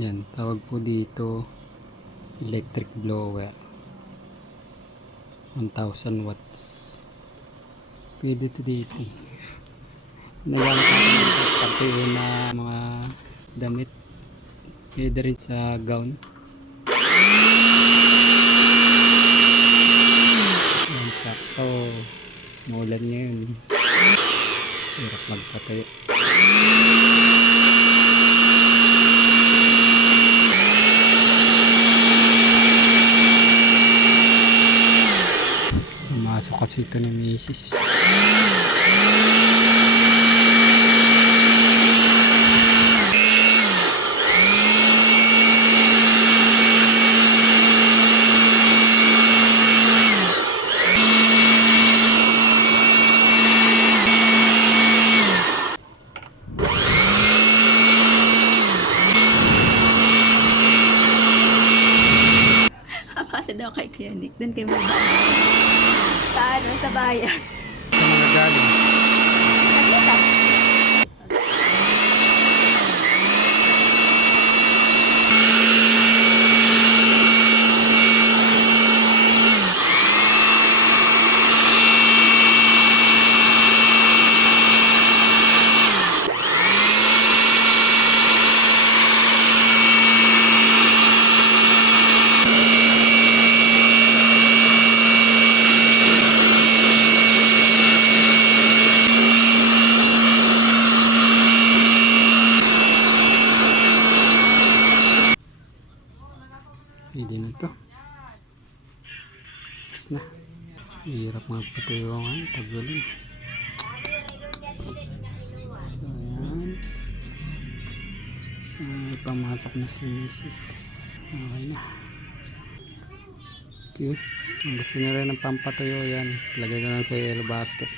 Yan, tawag po dito electric blower. 1000 watts. Pwede to dito. eh. Nagamit na mga damit. Pwede rin sa gown. Yan, sakto. Maulan ngayon. Hirap magpatayo. Pumasok kasi ito ni Mrs. Para daw kay Kuya Nick. Doon kay Mama. Sa ano? Sa bayan. Saan mga galing? Pwede na to. Tapos na. Hirap magpatayo nga. Tagulan. So, ayan. So, may na si Mrs. Okay na. Okay. Kung gusto nyo rin ng pampatayo yan, lagay ko lang sa yellow basket.